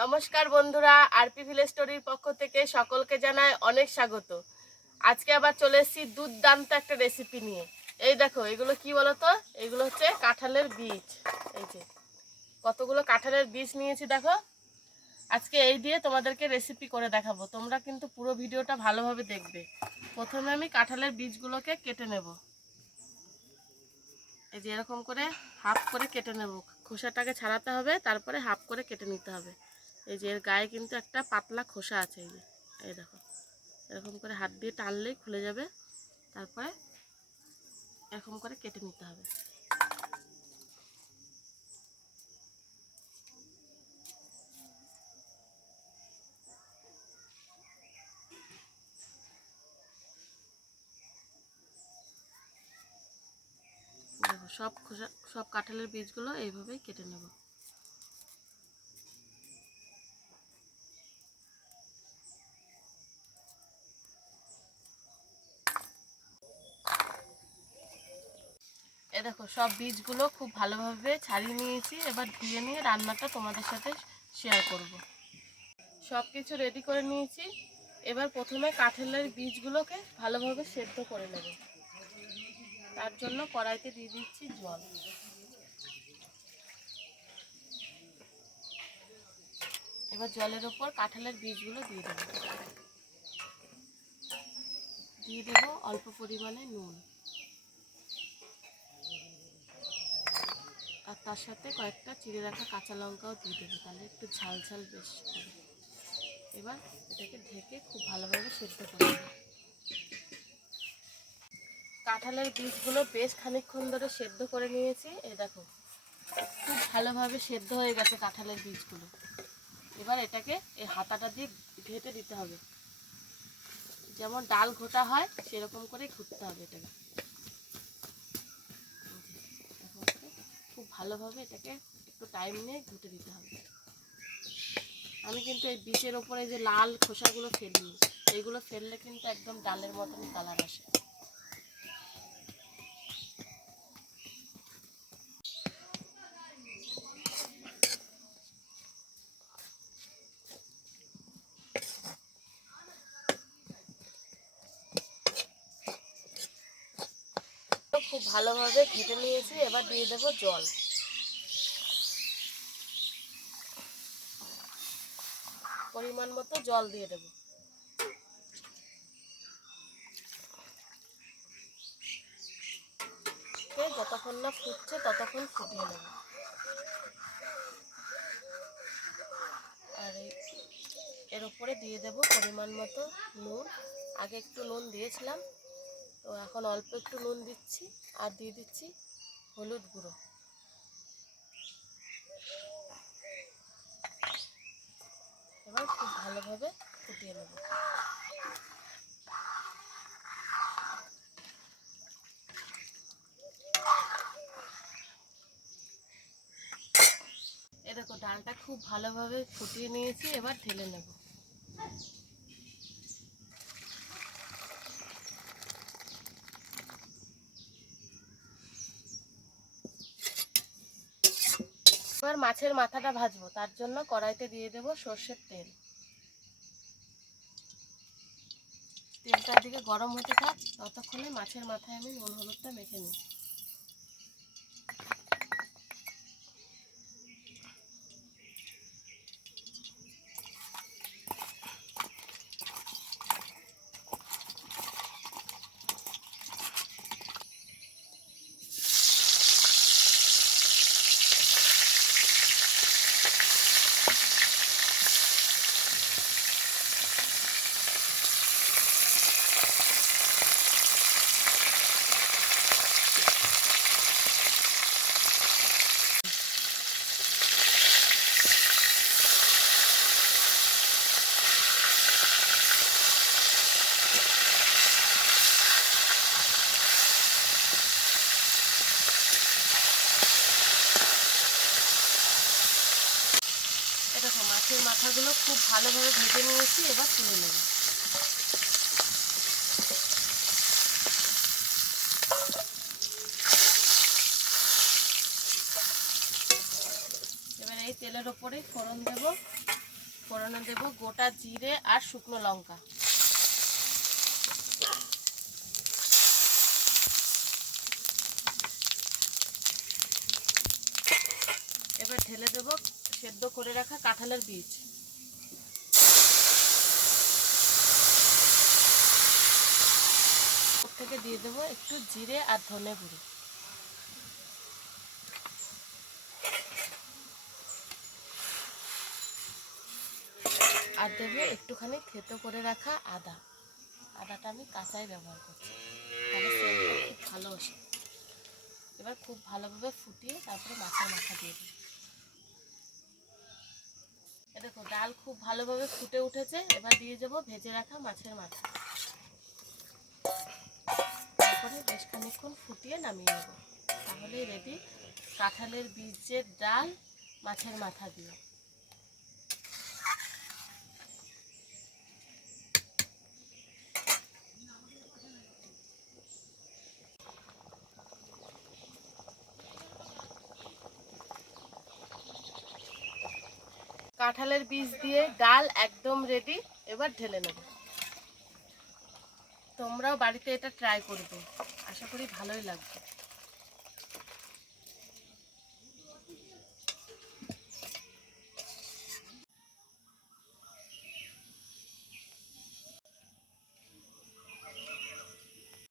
নমস্কার বন্ধুরা, RP village স্টোরির পক্ষ থেকে সকলকে জানাই অনেক স্বাগত। আজকে আবার চলে এসেছি দুর্দান্ত একটা রেসিপি নিয়ে। এই দেখো, এগুলো কি বলো তো? এগুলো হচ্ছে কাঁঠালের বীজ। এই যে কতগুলো কাঁঠালের বীজ নিয়েছি দেখো। আজকে এই দিয়ে তোমাদেরকে রেসিপি করে দেখাবো। তোমরা কিন্তু পুরো ভিডিওটা ভালোভাবে দেখবে। প্রথমে আমি কাঁঠালের বীজগুলোকে কেটে নেব। এই যে এরকম করে হাফ করে কেটে নেব। খোসাটাকে ছাড়াতে হবে, তারপরে হাফ করে কেটে নিতে হবে। এই যে এর গায়ে কিন্তু একটা পাতলা খোসা আছে। এই দেখো, এরকম করে হাত দিয়ে টানলেই খুলে যাবে। তারপরে এরকম করে কেটে নিতে হবে। দেখো, সব কাঁঠালের বীজগুলো এইভাবেই কেটে নেব। দেখো, সব বীজগুলো খুব ভালোভাবে ছাড়িয়ে নিয়েছি। এবার ধুয়ে নিয়ে রান্নাটা তোমাদের সাথে শেয়ার করব। সব কিছু রেডি করে নিয়েছি। এবার প্রথমে কাঁঠালের বীজগুলোকে ভালোভাবে সেদ্ধ করে নেব। তার জন্য কড়াইতে দিয়ে দিচ্ছি জল। এবার জলের ওপর কাঁঠালের বীজগুলো দিয়ে দেব। দিয়ে দেব অল্প পরিমাণে নুন, আর তার সাথে কয়েকটা চিড়ে রাখা কাঁচা লঙ্কাও দিয়ে দেবো, তাহলে একটু ঝাল ঝাল বেশ হবে। এবার এটাকে ঢেকে খুব ভালোভাবে সেদ্ধ করে দেব। কাঁঠালের বীজগুলো বেশ খানিকক্ষণ ধরে সেদ্ধ করে নিয়েছি। এই দেখো, খুব ভালোভাবে সেদ্ধ হয়ে গেছে কাঁঠালের বীজগুলো। এবার এটাকে এই হাতাটা দিয়ে ঘেঁটে দিতে হবে। যেমন ডাল ঘোটা হয় সেরকম করে ঘুরতে হবে এটাকে। খুব ভালোভাবে এটাকে একটু টাইম নিয়ে ঘুটে দিতে হবে। আমি কিন্তু এই বীজের ওপরে যে লাল খোসাগুলো ফেলি, এইগুলো ফেললে কিন্তু একদম ডালের মতন কালার আসে। খুব ভালোভাবে ঘেটে নিয়েছি। এবার দিয়ে দেবো জল। পরিমাণ মতো জল দিয়ে দেবো। যতক্ষণ না ফুটছে ততক্ষণ ফুটিয়ে নেব। আর এর উপরে দিয়ে দেবো পরিমাণ মতো নুন। আগে একটু নুন দিয়েছিলাম, তো এখন অল্প একটু নুন দিচ্ছি। আর দিয়ে দিচ্ছি হলুদ গুঁড়ো। এবার খুব ভালোভাবে ফুটিয়ে নেব। এ দেখো, ডালটা খুব ভালোভাবে ফুটিয়ে নিয়েছি। এবার ঢেলে নেব। এবার মাছের মাথাটা ভাজবো, তার জন্য কড়াইতে দিয়ে দেব সর্ষের তেল। তেলটা দিকে গরম হতে থাক, ততক্ষণে মাছের মাথায় আমি নুন হলুদটা মেখে নিই। দেখো, মাছের মাথাগুলো খুব ভালোভাবে ভেজে নিয়েছি। এবার তুলে নেব। এবার এই তেলের ওপরে ফোড়ন দেব। ফোড়নে দেব গোটা জিরে আর শুকনো লঙ্কা। এবার ঢেলে দেব সেদ্ধ করে রাখা কাঁঠালের বীজ। ওর থেকে দিয়ে দেবো একটু জিরে আর ধনে গুঁড়ো। আর দেবো একটুখানি থেতো করে রাখা আদা। আদাটা আমি কাঁচাই ব্যবহার করছি, তাহলে সেন্টটা খুব ভালো আসে। এবার খুব ভালোভাবে ফুটিয়ে তারপরে মাছের মাথা দিয়ে দেবো। দেখো ডাল খুব ভালোভাবে ফুটে উঠেছে। এবার দিয়ে দেবো ভেজে রাখা মাছের মাথা। তারপরে বেশ খানিকক্ষণ ফুটিয়ে নামিয়ে নেব। তাহলেই রেডি কাঁঠালের বীজের ডাল মাছের মাথা দিয়ে। কাঁঠালের বীজ দিয়ে ডাল একদম রেডি। এবার ঢেলে নেব। তোমরাও বাড়িতে এটা ট্রাই করবে, আশা করি ভালোই লাগবে।